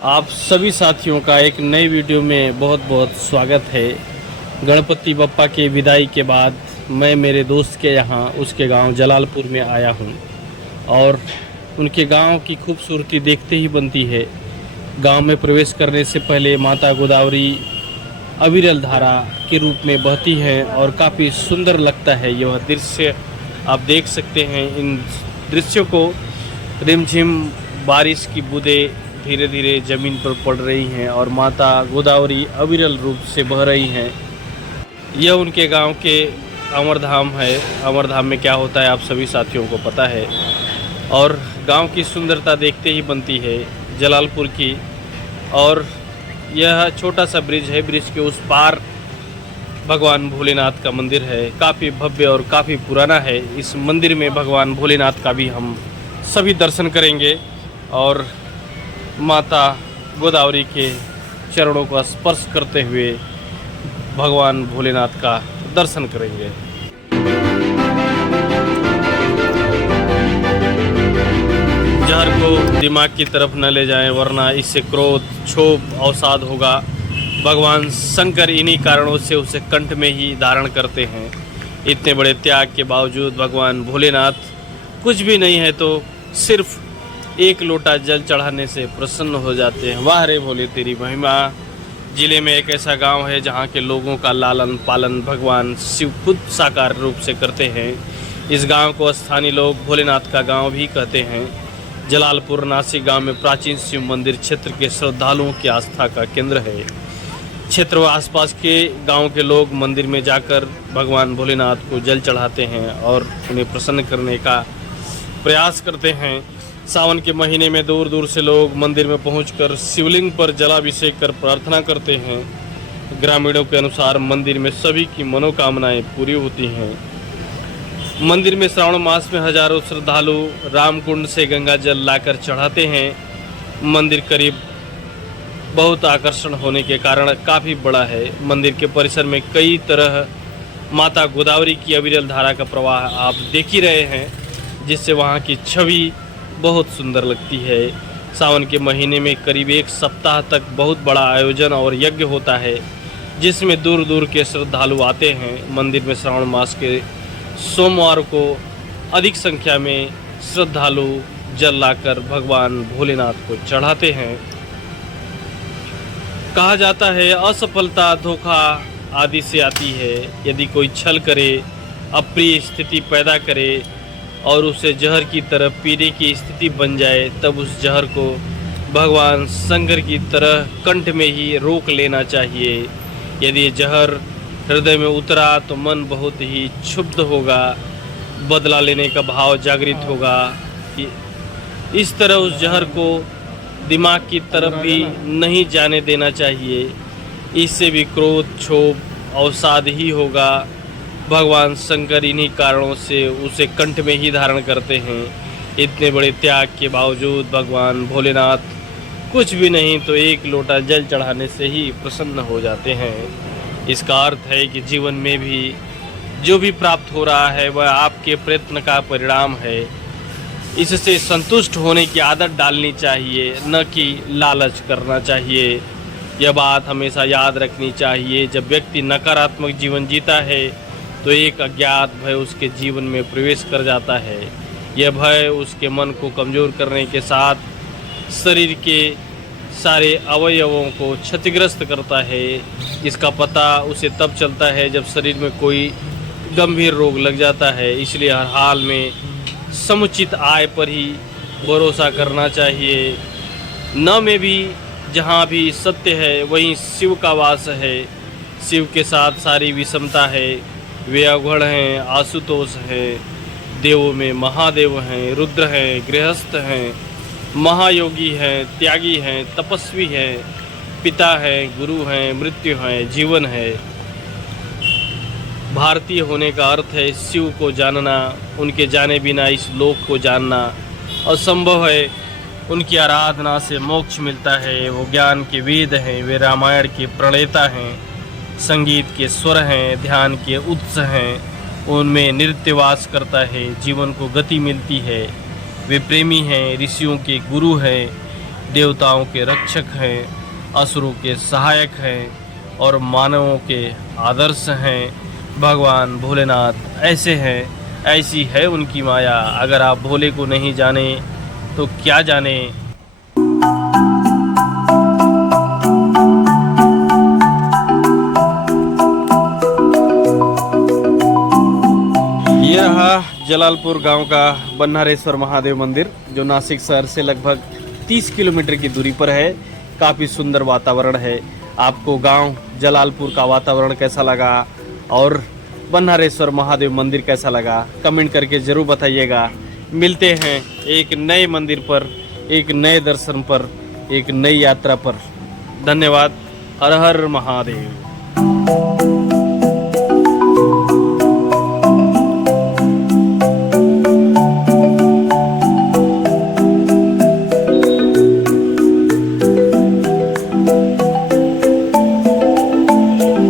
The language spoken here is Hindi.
आप सभी साथियों का एक नई वीडियो में बहुत बहुत स्वागत है। गणपति बप्पा के विदाई के बाद मैं मेरे दोस्त के यहाँ उसके गांव जलालपुर में आया हूँ और उनके गांव की खूबसूरती देखते ही बनती है। गांव में प्रवेश करने से पहले माता गोदावरी अविरल धारा के रूप में बहती है और काफ़ी सुंदर लगता है यह दृश्य। आप देख सकते हैं इन दृश्यों को। रिमझिम बारिश की बूंदें धीरे धीरे ज़मीन पर पड़ रही हैं और माता गोदावरी अविरल रूप से बह रही हैं। यह उनके गांव के अमरधाम है। अमरधाम में क्या होता है आप सभी साथियों को पता है और गांव की सुंदरता देखते ही बनती है जलालपुर की। और यह छोटा सा ब्रिज है, ब्रिज के उस पार भगवान भोलेनाथ का मंदिर है। काफ़ी भव्य और काफ़ी पुराना है। इस मंदिर में भगवान भोलेनाथ का भी हम सभी दर्शन करेंगे और माता गोदावरी के चरणों का स्पर्श करते हुए भगवान भोलेनाथ का दर्शन करेंगे। जहर को दिमाग की तरफ न ले जाएं, वरना इससे क्रोध, क्षोभ, अवसाद होगा। भगवान शंकर इन्हीं कारणों से उसे कंठ में ही धारण करते हैं। इतने बड़े त्याग के बावजूद भगवान भोलेनाथ कुछ भी नहीं है तो सिर्फ एक लोटा जल चढ़ाने से प्रसन्न हो जाते हैं। वाह रे भोले तेरी महिमा। जिले में एक ऐसा गांव है जहां के लोगों का लालन पालन भगवान शिव खुद साकार रूप से करते हैं। इस गांव को स्थानीय लोग भोलेनाथ का गांव भी कहते हैं। जलालपुर नासिक गांव में प्राचीन शिव मंदिर क्षेत्र के श्रद्धालुओं की आस्था का केंद्र है। क्षेत्र व आसपास के गांव के लोग मंदिर में जाकर भगवान भोलेनाथ को जल चढ़ाते हैं और उन्हें प्रसन्न करने का प्रयास करते हैं। सावन के महीने में दूर दूर से लोग मंदिर में पहुंचकर शिवलिंग पर जलाभिषेक कर प्रार्थना करते हैं। ग्रामीणों के अनुसार मंदिर में सभी की मनोकामनाएं पूरी होती हैं। मंदिर में श्रावण मास में हजारों श्रद्धालु रामकुंड से गंगा जल लाकर चढ़ाते हैं। मंदिर करीब बहुत आकर्षण होने के कारण काफ़ी बड़ा है। मंदिर के परिसर में कई तरह माता गोदावरी की अविरल धारा का प्रवाह आप देख ही रहे हैं, जिससे वहाँ की छवि बहुत सुंदर लगती है। सावन के महीने में करीब एक सप्ताह तक बहुत बड़ा आयोजन और यज्ञ होता है, जिसमें दूर दूर के श्रद्धालु आते हैं। मंदिर में श्रावण मास के सोमवार को अधिक संख्या में श्रद्धालु जल लाकर भगवान भोलेनाथ को चढ़ाते हैं। कहा जाता है असफलता धोखा आदि से आती है। यदि कोई छल करे, अप्रिय स्थिति पैदा करे और उसे जहर की तरफ पीने की स्थिति बन जाए, तब उस जहर को भगवान शंकर की तरह कंठ में ही रोक लेना चाहिए। यदि जहर हृदय में उतरा तो मन बहुत ही क्षुब्ध होगा, बदला लेने का भाव जागृत होगा। इस तरह उस जहर को दिमाग की तरफ भी नहीं जाने देना चाहिए। इससे भी क्रोध, क्षोभ, अवसाद ही होगा। भगवान शंकर इन्हीं कारणों से उसे कंठ में ही धारण करते हैं। इतने बड़े त्याग के बावजूद भगवान भोलेनाथ कुछ भी नहीं तो एक लोटा जल चढ़ाने से ही प्रसन्न हो जाते हैं। इसका अर्थ है कि जीवन में भी जो भी प्राप्त हो रहा है वह आपके प्रयत्न का परिणाम है। इससे संतुष्ट होने की आदत डालनी चाहिए, न कि लालच करना चाहिए। यह बात हमेशा याद रखनी चाहिए। जब व्यक्ति नकारात्मक जीवन जीता है तो एक अज्ञात भय उसके जीवन में प्रवेश कर जाता है। यह भय उसके मन को कमज़ोर करने के साथ शरीर के सारे अवयवों को क्षतिग्रस्त करता है। इसका पता उसे तब चलता है जब शरीर में कोई गंभीर रोग लग जाता है। इसलिए हर हाल में समुचित आय पर ही भरोसा करना चाहिए। न में भी जहाँ भी सत्य है वहीं शिव का वास है। शिव के साथ सारी विषमता है। वे अवघड़ हैं, आशुतोष हैं, देवों में महादेव हैं, रुद्र हैं, गृहस्थ हैं, महायोगी हैं, त्यागी हैं, तपस्वी हैं, पिता हैं, गुरु हैं, मृत्यु हैं, जीवन है। भारतीय होने का अर्थ है शिव को जानना। उनके जाने बिना इस लोक को जानना असंभव है। उनकी आराधना से मोक्ष मिलता है। वो ज्ञान के वेद हैं, वे रामायण के प्रणेता हैं, संगीत के स्वर हैं, ध्यान के उत्स हैं। उनमें नृत्य वास करता है, जीवन को गति मिलती है। वे प्रेमी हैं, ऋषियों के गुरु हैं, देवताओं के रक्षक हैं, असुरों के सहायक हैं और मानवों के आदर्श हैं। भगवान भोलेनाथ ऐसे हैं, ऐसी है उनकी माया। अगर आप भोले को नहीं जाने तो क्या जाने। ये रहा जलालपुर गांव का बन्हारेश्वर महादेव मंदिर, जो नासिक शहर से लगभग 30 किलोमीटर की दूरी पर है। काफ़ी सुंदर वातावरण है। आपको गांव जलालपुर का वातावरण कैसा लगा और बन्हारेश्वर महादेव मंदिर कैसा लगा, कमेंट करके ज़रूर बताइएगा। मिलते हैं एक नए मंदिर पर, एक नए दर्शन पर, एक नई यात्रा पर। धन्यवाद। हर हर महादेव।